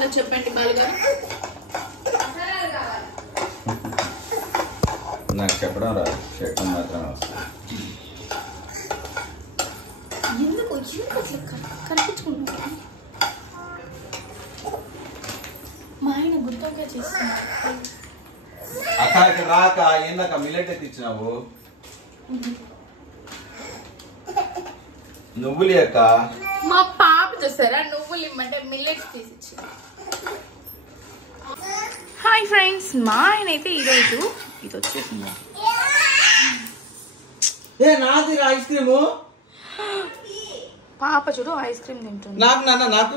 కావాలో చెప్పండి బాలుగారు. నాకు చెప్పడం రాదు, చెప్పడం మాత్రం వస్తుంది. ఎందుకు కనిపించుకుంటున్నా? మా ఆయన గుర్తుగా చేస్తున్నారు. అక్క ఇక్కడ రాక ఏందాక మిల్లెట్ ఎత్తిచ్చినావు? నువ్వులు అక్క. మా పాప చూసారా నువ్వులు ఇమ్మంటే మిల్లెట్స్ తీసిచ్చి. హాయ్ ఫ్రెండ్స్, మా ఆయన అయితే ఈరోజు ఇది వచ్చేసింది. నాది ఐస్ క్రీము. పాప చూడు ఐస్ క్రీమ్ తింటుంది. నాకు నాన్న నాకు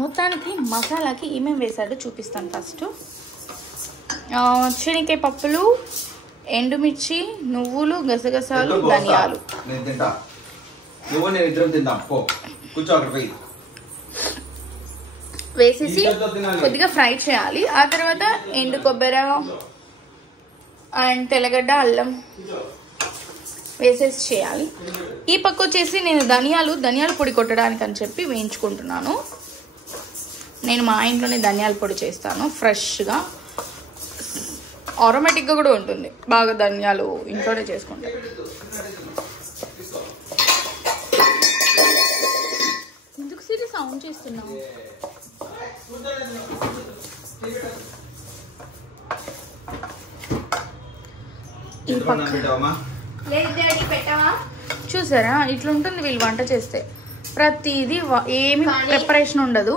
మొత్తానికి మసాలాకి ఏమేమి వేసాడో చూపిస్తాను. ఫస్ట్ శనగకాయ పప్పులు, ఎండుమిర్చి, నువ్వులు, గసగసాలు, ధనియాలు. నేను తింటా, నువ్వు నేను ఇద్దరం తిందాం. కూర్చో అక్కడ పోయి. వేసేసి కొద్దిగా ఫ్రై చేయాలి. ఆ తర్వాత ఎండు కొబ్బరి అండ్ తెల్లగడ్డ, అల్లం వేసేసి చేయాలి. ఈ పక్క వచ్చేసి నేను ధనియాల పొడి కొట్టడానికి అని చెప్పి వేయించుకుంటున్నాను. నేను మా ఇంట్లోనే ధనియాల పొడి చేస్తాను, ఫ్రెష్గా, ఆటోమేటిక్గా కూడా ఉంటుంది. బాగా ధనియాలు ఇంట్లోనే చేసుకుంటాను. ఎందుకు సిరి సౌండ్ చేస్తున్నావు? ఈ పక్క చూసారా ఇట్లుంటుంది వీళ్ళు వంట చేస్తే. ప్రతిదీ ఏమి ప్రిపరేషన్ ఉండదు,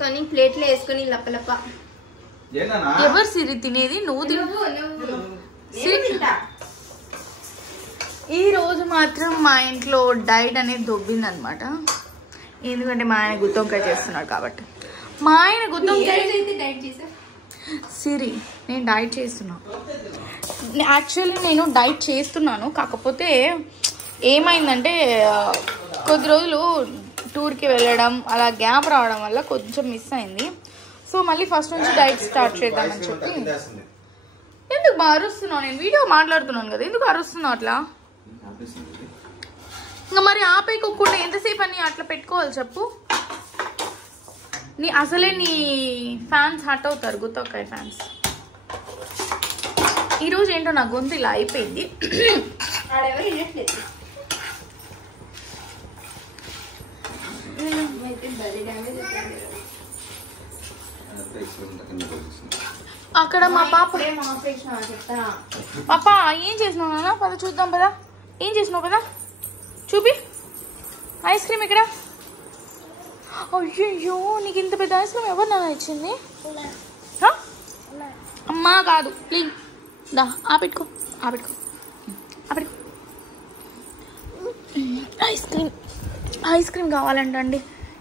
కానీ ప్లేట్లో వేసుకొని లప్పలప్ప. ఎవరు సిరి తినేది? నువ్వు ఈ రోజు మాత్రం మా ఇంట్లో డైట్ అనేది దొబ్బింది అనమాట. ఎందుకంటే మా ఆయన గుత్తొంకాయ చేస్తున్నాడు కాబట్టి. మా ఆయన గుత్తొంకాయ సిరి నేను డైట్ చేస్తున్నాను. యాక్చువల్లీ నేను డైట్ చేస్తున్నాను, కాకపోతే ఏమైందంటే కొద్ది రోజులు టూర్కి వెళ్ళడం అలా గ్యాప్ రావడం వల్ల కొంచెం మిస్ అయింది. సో మళ్ళీ ఫస్ట్ నుంచి డైట్ స్టార్ట్ చేద్దామని చెప్పి. ఎందుకు బాగా అరుస్తున్నావు? నేను వీడియో మాట్లాడుతున్నాను కదా, ఎందుకు అరుస్తున్నావు అట్లా? ఇంకా మరి ఆపేయకుండా ఎంతసేపు అని అట్లా పెట్టుకోవాలి చెప్పు? అసలే నీ ఫ్యాన్స్ హట్ అవుతారు, గుత్తొక్కాయ ఫ్యాన్స్. ఈరోజు ఏంటో నా గొంతు ఇలా అయిపోయింది. అక్కడ మా పాప ఏం చేసినావు నాన్న? పద చూద్దాం పదా. ఏం చేసినావు పదా చూపి. ఐస్ క్రీమ్ ఇక్కడ. అయ్యో నీకు ఇంత పెద్ద ఐస్ క్రీమ్ ఎవరు నాన్న ఇచ్చింది? అమ్మా కాదు ప్లీజ్ దా ఆపెట్టుకో. ఐస్ క్రీమ్ కావాలంటండి.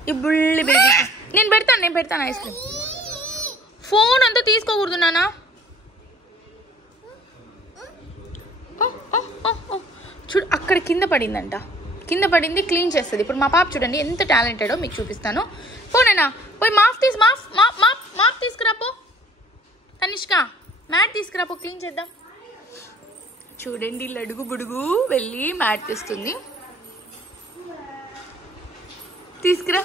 ఈ బుల్లి బేబీ నేను పెడతాను ఐస్ క్రీమ్. ఫోన్ అంతా తీసుకోకూడదు నాన్న. చూడు అక్కడ కింద పడిందంట, కింద పడింది, క్లీన్ చేస్తుంది. ఇప్పుడు మా పాప చూడండి ఎంత టాలెంటెడో మీకు చూపిస్తాను. పోనేనా పోయి మాప్ తీసుకురాపో. తనిష్క మ్యాట్ తీసుకురాపో, క్లీన్ చేద్దాం. చూడండి లడుగు బుడుగు వెళ్ళి మ్యాట్ తెస్తుంది. తీసుకురా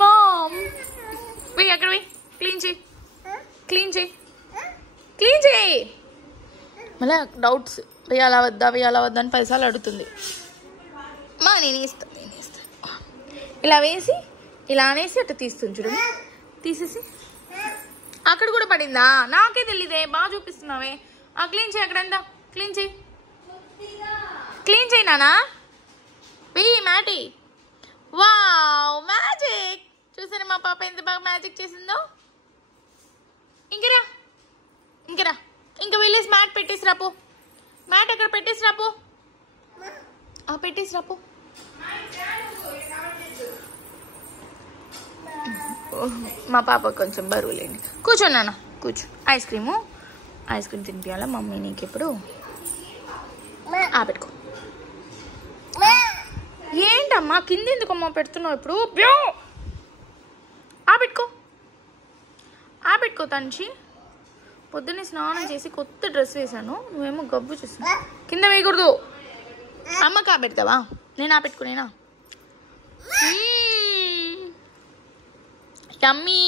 మామ్. పోయి అక్కడ పోయి క్లీన్ చేయి. మళ్ళీ డౌట్స్ వేయాలా వద్దా అని 10 సార్లు అడుగుతుంది. మా నేను ఇస్తాను. ఇలా వేసి ఇలా అనేసి అట్లా తీస్తుంది చూడండి. తీసేసి అక్కడ కూడా పడిందా? నాకే తెలీదే, బాగా చూపిస్తున్నావే. క్లీన్ చేయి, అక్కడంతా క్లీన్ చేయి నానా. వెయ్యి మ్యాటీ. Wow magic! చూసారా మా పాప ఎంత బాగా మ్యాజిక్ చేసిందో. ఇంకరా ఇంకా వెళ్ళేసి మ్యాట్ పెట్టేసి రాపో. మ్యాట్ అక్కడ పెట్టేసి రాపో. మా పాప కొంచెం బరువులేండి. కూర్చో నాన్న కూర్చో. ఐస్ క్రీమ్ తినిపించాలా మమ్మీ నీకు. ఇప్పుడు పెట్టుకో. ఏంటమ్మా కింద ఎందుకమ్మా పెడుతున్నావు? ఇప్పుడు పెట్టుకో తంచి. పొద్దున్నే స్నానం చేసి కొత్త డ్రెస్ వేసాను, నువ్వేమో గబ్బు చూసావు. కింద వేయకూడదు. అమ్మ పెడతావా? నేను పెట్టుకునేనా? యమ్మీ.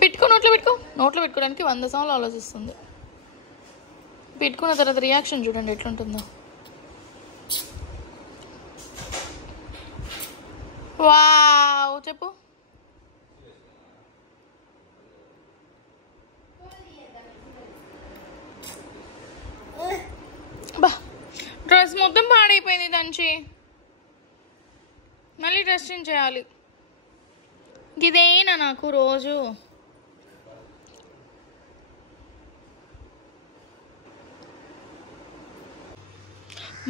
పెట్టుకో, నోట్లో పెట్టుకో. నోట్లో పెట్టుకోవడానికి 100 సార్లు ఆలోచిస్తుంది. పెట్టుకున్న తర్వాత రియాక్షన్ చూడండి ఎట్లుంటుందో. వావ్, చెప్పు. బా, డ్రెస్ మొత్తం పాడైపోయింది దంచి. మళ్ళీ డ్రెస్ చేంజ్ చేయాలి. ఇదేనా నాకు రోజు.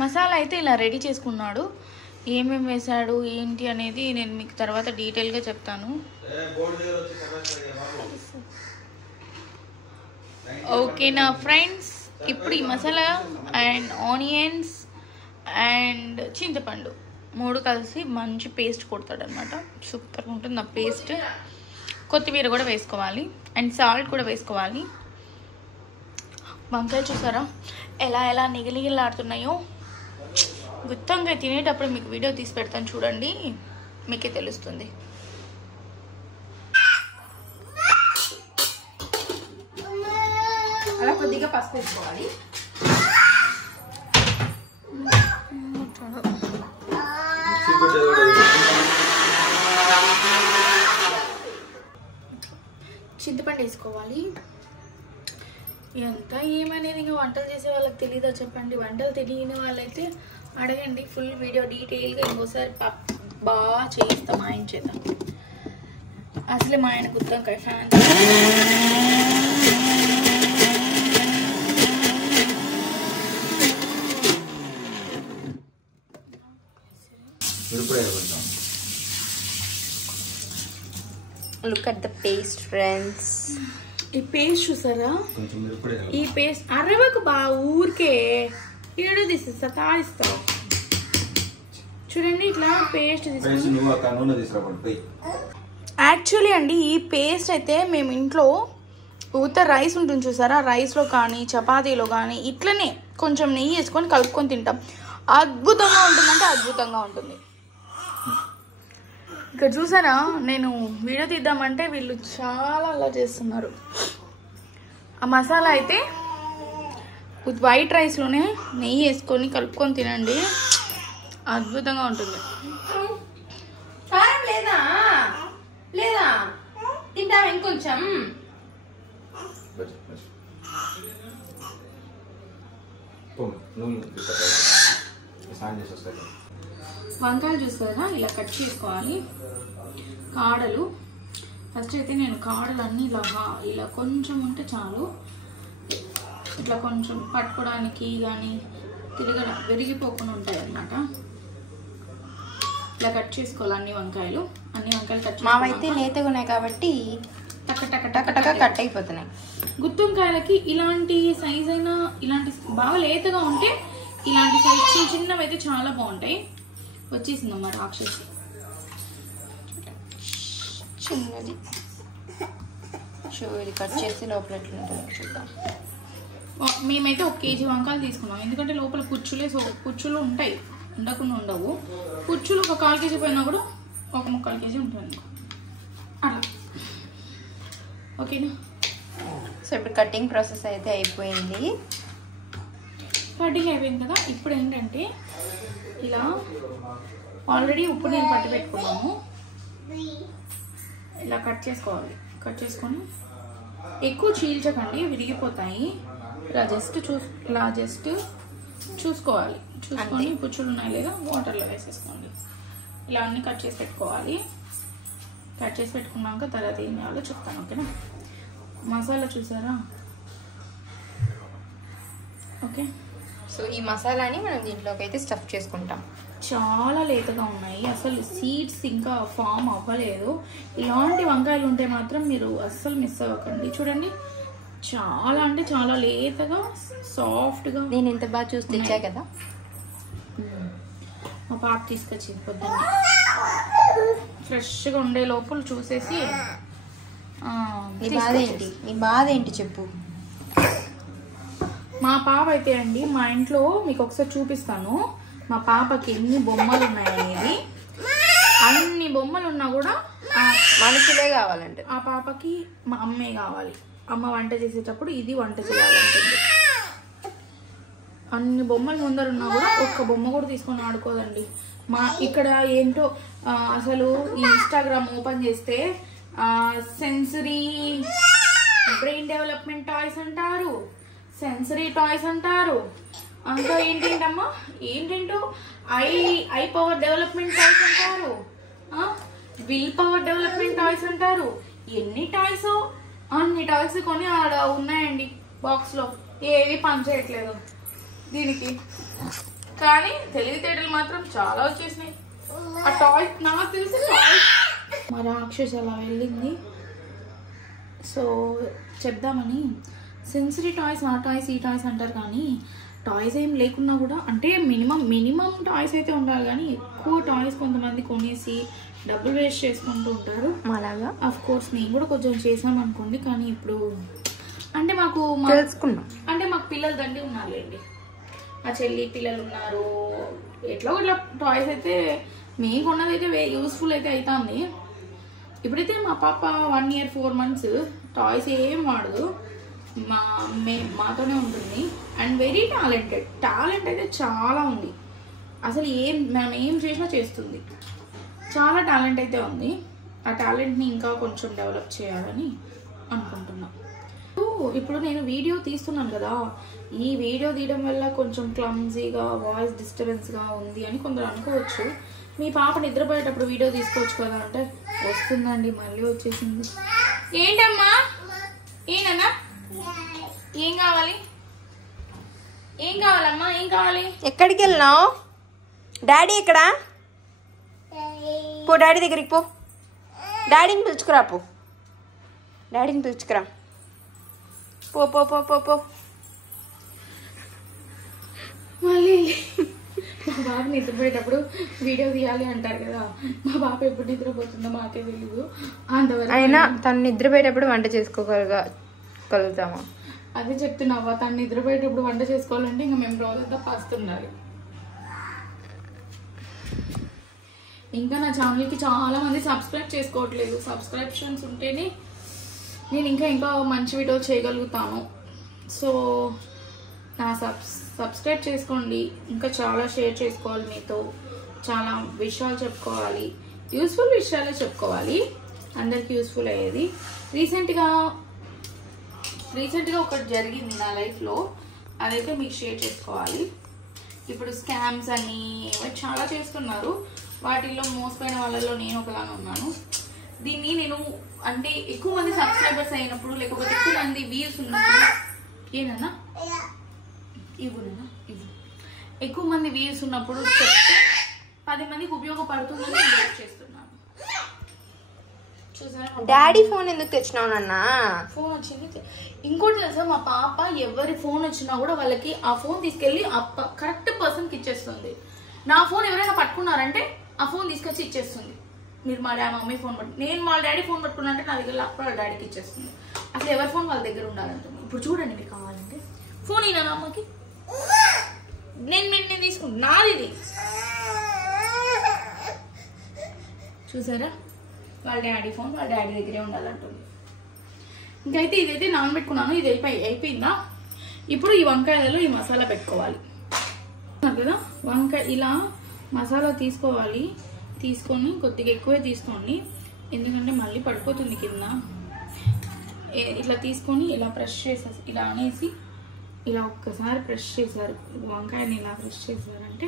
మసాలా అయితే ఇలా రెడీ చేసుకున్నాడు. ఏమేమి వేసాడు ఏంటి అనేది నేను మీకు తర్వాత డీటెయిల్గా చెప్తాను. ఓకేనా ఫ్రెండ్స్, ఇప్పుడు ఈ మసాలా అండ్ ఆనియన్స్ అండ్ చింతపండు 3 కలిసి మంచి పేస్ట్ కొడతాడనమాట. సూపర్గా ఉంటుంది ఆ పేస్ట్. కొత్తిమీర కూడా వేసుకోవాలి అండ్ సాల్ట్ కూడా వేసుకోవాలి. వంకాయలు చూసారా ఎలా ఎలా నిగిలిగిలాడుతున్నాయో. గుత్తంగా తినేటప్పుడు మీకు వీడియో తీసి పెడతాను చూడండి, మీకే తెలుస్తుంది. అలా కొద్దిగా పసుపు వేసుకోవాలి. చింతపండు వేసుకోవాలి. ఎంత ఏమనేది ఇంకా వంటలు చేసే వాళ్ళకి తెలీదో చెప్పండి. వంటలు తెలియని వాళ్ళైతే అడగండి. ఫుల్ వీడియో డీటెయిల్గా ఇంకోసారి బాగా చేయిస్తాం ఆయన చేత. అసలే మా ఆయన గుత్తంకాయ fan. Look at the paste friends. ఈ పేస్ట్ చూసారా, ఈ పేస్ట్ అరవకు బా ఊరికే ఏడో తీసేస్తా తాడిస్తావు చూడండి. ఇట్లా పేస్ట్ యాక్చువల్లీ అండి ఈ పేస్ట్ అయితే మేము ఇంట్లో ఉత్త రైస్ ఉంటుంది చూసారా, రైస్లో కానీ చపాతీలో కానీ ఇట్లనే కొంచెం నెయ్యి వేసుకొని కలుపుకొని తింటాం. అద్భుతంగా ఉంటుందంటే అద్భుతంగా ఉంటుంది. ఇక్కడ చూసారా, నేను వీడియో తీద్దామంటే వీళ్ళు చాలా అలా చేస్తున్నారు. ఆ మసాలా అయితే వైట్ రైస్లోనే నెయ్యి వేసుకొని కలుపుకొని తినండి, అద్భుతంగా ఉంటుంది. కారం లేదా లేదా తింటావా ఇంకొంచెం? వంకాయలు చూస్తారా ఇలా కట్ చేసుకోవాలి. కాడలు ఫస్ట్ అయితే నేను కాడలు అన్నీ ఇలా కొంచెం ఉంటే చాలు, ఇట్లా కొంచెం పట్టుకోవడానికి కానీ విరిగిపోకుండా ఉంటాయి అన్నమాట. ఇలా కట్ చేసుకోవాలి అన్ని వంకాయలు కట్. మావైతే లేతగా ఉన్నాయి కాబట్టి టక టక టక టక కట్ అయిపోతున్నాయి. గుత్తొంకాయలకి ఇలాంటి సైజ్ అయినా, ఇలాంటి బాగా లేతగా ఉంటే ఇలాంటి సైజ్ చిన్నవి అయితే చాలా బాగుంటాయి. వచ్చేసిందమ్మా రాక్షసి చిన్నది. ఇది కట్ చేసి లోపల ఎట్లుంటుందో చూద్దాం. మేమైతే 1 కేజీ వంకాయలు తీసుకున్నాం, ఎందుకంటే లోపల పుచ్చులు ఉంటాయి, ఉండకుండా ఉండవు. పుచ్చులు ఒక 1/4 కేజీ పోయినా కూడా ఒక 3/4 కేజీ ఉంటుంది అలా. ఓకేనా, సో ఇప్పుడు కటింగ్ ప్రాసెస్ అయితే అయిపోయింది. కటింగ్ అయిపోయింది కదా. ఇప్పుడు ఏంటంటే ఇలా ఆల్రెడీ ఉప్పు నేను పట్టి పెట్టుకున్నాము, ఇలా కట్ చేసుకోవాలి. కట్ చేసుకొని ఎక్కువ చీల్చకండి, విరిగిపోతాయి. ఇలా జస్ట్ చూసుకోవాలి. చూసుకొని పుచ్చులు ఉన్నాయి లేదా వాటర్లో వేసేసుకోండి. ఇలా అన్ని కట్ చేసి పెట్టుకోవాలి. కట్ చేసి పెట్టుకున్నాక తర్వాత ఏం చేయాలో చెప్తాను. ఓకేనా, మసాలా చూసారా. ఓకే, సో ఈ మసాలాని మనం దీంట్లోకి అయితే స్టఫ్ చేసుకుంటాం. చాలా లేతగా ఉన్నాయి, అసలు సీడ్స్ ఇంకా ఫామ్ అవ్వలేదు. ఇలాంటి వంకాయలు ఉంటే మాత్రం మీరు అస్సలు మిస్ అవ్వకండి. చూడండి, చాలా అంటే చాలా లేతగా సాఫ్ట్గా. నేను ఎంత బాగా చూసి తెచ్చా కదా, మా పాప తీసుకొచ్చింది పొద్దున్న. ఫ్రెష్గా ఉండే లోపల చూసేసి నీ బాధ ఏంటి చెప్పు. మా పాప అయితే అండి, మా ఇంట్లో మీకు ఒకసారి చూపిస్తాను. మా పాపకి ఎన్ని బొమ్మలు ఉన్నాయనేది. అన్ని బొమ్మలు ఉన్నా కూడా మనుషులే కావాలంటే ఆ పాపకి మా అమ్మే కావాలి. అమ్మ వంట చేసేటప్పుడు ఇది వంట చేయాలంటుంది. అన్ని బొమ్మలు ముందరున్నా కూడా ఒక్క బొమ్మ కూడా తీసుకొని ఆడుకోదండి. మా ఇక్కడ ఏంటో అసలు ఈ ఇన్స్టాగ్రామ్ ఓపెన్ చేస్తే సెన్సరీ బ్రెయిన్ డెవలప్మెంట్ టాయ్స్ అంటారు, సెన్సరీ టాయ్స్ అంటారు, ఇంకా ఏంటమ్మా ఏంటంటో ఐ పవర్ డెవలప్మెంట్ టాయ్స్ అంటారు, విల్ పవర్ డెవలప్మెంట్ టాయ్స్ అంటారు. ఎన్ని టాయ్స్, అన్ని టాయ్స్ కొని ఆడ ఉన్నాయండి బాక్స్ లో. ఏవి పని చేయట్లేదు దీనికి, కానీ తెలివితేటలు మాత్రం చాలా వచ్చేసినాయి. ఆ టాయ్ నాకు తెలిసి మా రాక్షస్ అలా వెళ్ళింది. సో చెప్దామని సెన్సరీ టాయ్స్ ఆ టాయ్స్ ఈ టాయ్స్ అంటారు, కానీ టాయ్స్ ఏం లేకున్నా కూడా అంటే మినిమం టాయ్స్ అయితే ఉండాలి. కానీ ఎక్కువ టాయ్స్ కొంతమంది కొనేసి డబ్బులు వేస్ట్ చేసుకుంటూ ఉంటారు. అలాగా అఫ్ కోర్స్ నేను కూడా కొంచెం చేసాం అనుకోండి. కానీ ఇప్పుడు అంటే మాకు తెలుసుకున్నాం అంటే మాకు పిల్లలు దండి ఉన్నారులేండి. ఆ చెల్లి పిల్లలు ఉన్నారు. ఎట్లా ఇట్లా టాయ్స్ అయితే మేము కొన్నది అయితే యూస్ఫుల్ అయితే అవుతుంది. ఇప్పుడైతే మా పాప 1 year 4 months టాయ్స్ ఏం వాడదు, మాతోనే ఉంటుంది. అండ్ వెరీ టాలెంట్ అయితే చాలా ఉంది. అసలు మనం ఏం చేసినా చేస్తుంది. చాలా టాలెంట్ అయితే ఉంది. ఆ టాలెంట్ని ఇంకా కొంచెం డెవలప్ చేయాలని అనుకుంటున్నా. ఇప్పుడు నేను వీడియో తీస్తున్నాను కదా, ఈ వీడియో తీయడం వల్ల కొంచెం క్లమ్జీగా వాయిస్ డిస్టర్బెన్స్గా ఉంది అని కొందరు అనుకోవచ్చు. మీ పాప నిద్రపోయేటప్పుడు వీడియో తీసుకోవచ్చు కదా అంటే వస్తుందండి, మళ్ళీ వచ్చేసింది. ఏంటమ్మా ఏనన్నా ఏం కావాలి, ఏం కావాలమ్మా, ఏం కావాలి? ఎక్కడికి వెళ్ళినావు? డాడీ ఎక్కడా? పో డాడీ దగ్గరికి పో, డాడీని పిలుచుకురా, డాడీని పిలుచుకురా, పో పో పో పో పో. మళ్ళీ మా బాబు నిద్రపోయేటప్పుడు వీడియో తీయాలి అంటారు కదా, మా బాబు ఎప్పుడు నిద్రపోతుందో మాకే తెలీదు. అంతవరకు అయినా తను నిద్రపోయేటప్పుడు వంట చేసుకోగలుగుతామా? అదే చెప్తున్నావా, తను నిద్రపోయేటప్పుడు వంట చేసుకోవాలంటే ఇంకా మేము రోజంతా పస్తుండాలి. ఇంకా నా ఛానల్కి చాలా మంది సబ్స్క్రైబ్ చేసుకోవట్లేదు. సబ్స్క్రిప్షన్స్ ఉంటేనే నేను ఇంకా మంచి వీడియోలు చేయగలుగుతాను. సో నా సబ్స్క్రైబ్ చేసుకోండి. ఇంకా చాలా షేర్ చేసుకోవాలి, మీతో చాలా విషయాలు చెప్పుకోవాలి, యూస్ఫుల్ విషయాలే చెప్పుకోవాలి, అందరికి యూస్ఫుల్ అయ్యేది. రీసెంట్గా ఒకటి జరిగింది నా లైఫ్లో, అదైతే మీకు షేర్ చేసుకోవాలి. ఇప్పుడు స్కామ్స్ అని చాలా చేస్తున్నారు, వాటిల్లో మోసపోయిన వాళ్ళలో నేను ఒకలాగా ఉన్నాను. దీన్ని నేను అంటే ఎక్కువ మంది సబ్స్క్రైబర్స్ అయినప్పుడు, లేకపోతే ఎక్కువ మంది వ్యూస్ ఉన్నప్పుడు, ఏనన్నా ఇవ్వునన్నా ఎక్కువ మంది వ్యూస్ ఉన్నప్పుడు చెప్తే 10 మందికి ఉపయోగపడుతుందని నేను వెయిట్ చేస్తున్నాను. చూసారా డాడీ ఫోన్ ఎందుకు తెచ్చినావు నాన్న? ఫోన్ వచ్చింది. ఇంకోటి తెలుసా, మా పాప ఎవరి ఫోన్ వచ్చినా కూడా వాళ్ళకి ఆ ఫోన్ తీసుకెళ్ళి కరెక్ట్ పర్సన్కి ఇచ్చేస్తుంది. నా ఫోన్ ఎవరైనా పట్టుకున్నారంటే ఆ ఫోన్ తీసుకొచ్చి ఇచ్చేస్తుంది. మీరు మా మమ్మీ ఫోన్ నేను మా డాడీ ఫోన్ పట్టుకున్నా అంటే నా దగ్గర అప్పుడు వాళ్ళ డాడీకి ఇచ్చేస్తుంది. అసలు ఎవరి ఫోన్ వాళ్ళ దగ్గర ఉండాలంటుంది. ఇప్పుడు చూడండి, మీకు కావాలంటే ఫోన్ అయినా అమ్మకి నేను తీసుకుంటా, నాది ఇది. చూసారా, వాళ్ళ డాడీ ఫోన్ వాళ్ళ డాడీ దగ్గరే ఉండాలంటుంది. ఇంకైతే ఇదైతే నానబెట్టుకున్నాను, ఇది అయిపోయిందా. ఇప్పుడు ఈ వంకాయలలో ఈ మసాలా పెట్టుకోవాలి కదా. వంకాయ ఇలా మసాలా తీసుకోవాలి, తీసుకొని కొద్దిగా ఎక్కువే తీసుకోండి, ఎందుకంటే మళ్ళీ పడిపోతుంది కింద. ఇట్లా తీసుకొని ఇలా ప్రెస్ చేసేసి ఇలా అనేసి ఇలా ఒక్కసారి ప్రెస్ చేశారు, వంకాయని ఇలా ప్రెస్ చేశారంటే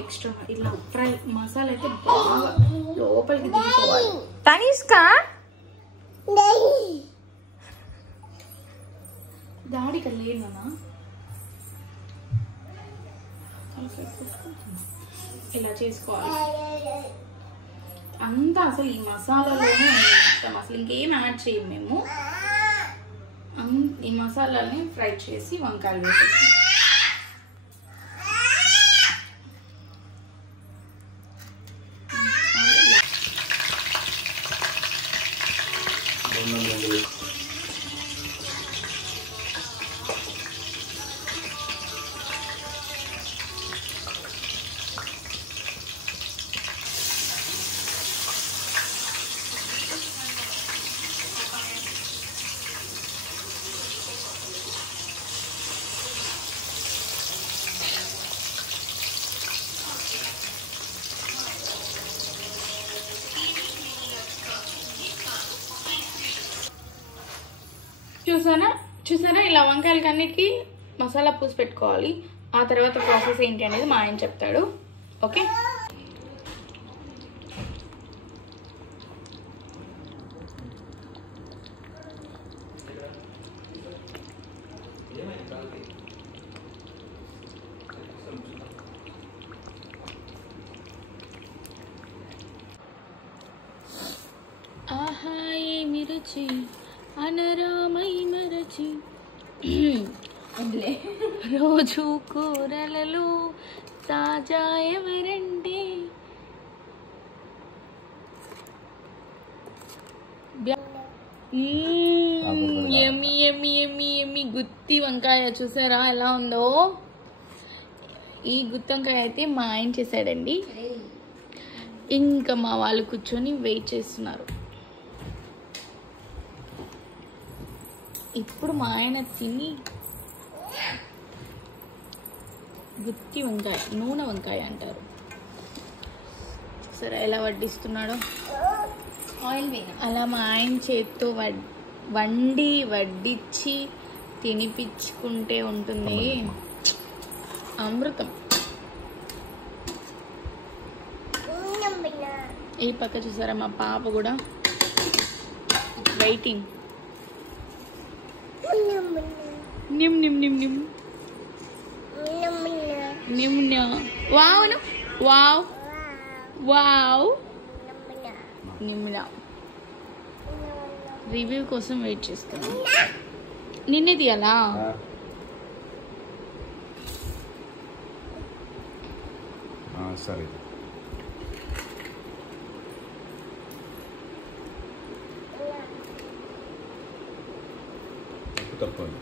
ఎక్స్ట్రా ఇలా ఫ్రై మసాలా అయితే బాగా లోపలికి దిగిపోవాలి. తనిష్కా డాడీ ఇక్కడ లేదన్నా, ఇలా చేసుకోవాలి అంతా. అసలు ఈ మసాలాలోనే మొత్తం, అసలు ఇంకేం యాడ్ చేయము మేము. ఈ మసాలాలని ఫ్రై చేసి వంకాయలు వేసేసి చూసారా ఇలా వంకాయలకి అన్నిటికీ మసాలా పూసి పెట్టుకోవాలి. ఆ తర్వాత ప్రాసెస్ ఏంటి అనేది మా ఆయన చెప్తాడు. ఓకే, ఆహా ఏమి రుచి అనరామై మరచి రోజు కూరలలో తాజా ఎవరంటే ఎమ్మి ఎమ్మి ఎమ్మి ఎమ్మి గుత్తి వంకాయ చూసారా ఎలా ఉందో. ఈ గుత్తి వంకాయ అయితే మా ఆయన చేశాడండి. ఇంకా మా వాళ్ళు కూర్చొని వెయిట్ చేస్తున్నారు. ఇప్పుడు మా ఆయన తిని గుత్తి వంకాయ, నూనె వంకాయ అంటారు. సరే ఎలా వడ్డిస్తున్నాడో. ఆయిల్ వేయను. అలా మా ఆయన చేత్తో వడ్డించి తినిపించుకుంటే ఉంటుంది అమృతం. ఈ పక్క చూసారా మా పాప కూడా వెయిటింగ్. నిమ్ నిమ్ నిమ్ నిమ్ నిమ్న వావ్ వావ్ వావ్ నిమ్న రివ్యూ కోసం వెయిట్ చేస్తాను. నిన్నే తీయాలా? సరే తప్పండి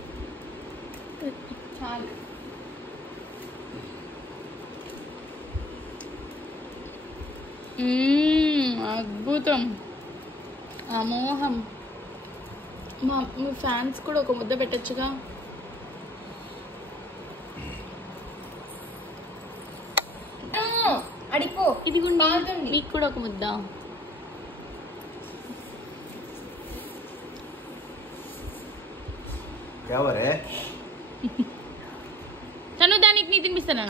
చాలు. అద్భుతం, అమోహం. మీ ఫ్యాన్స్ కూడా ఒక ముద్ద పెట్టచ్చుగా. అడిపో ఇది కూడా మీకు కూడా ఒక ముద్ద. తను దానికి నీ తినిపిస్తానా?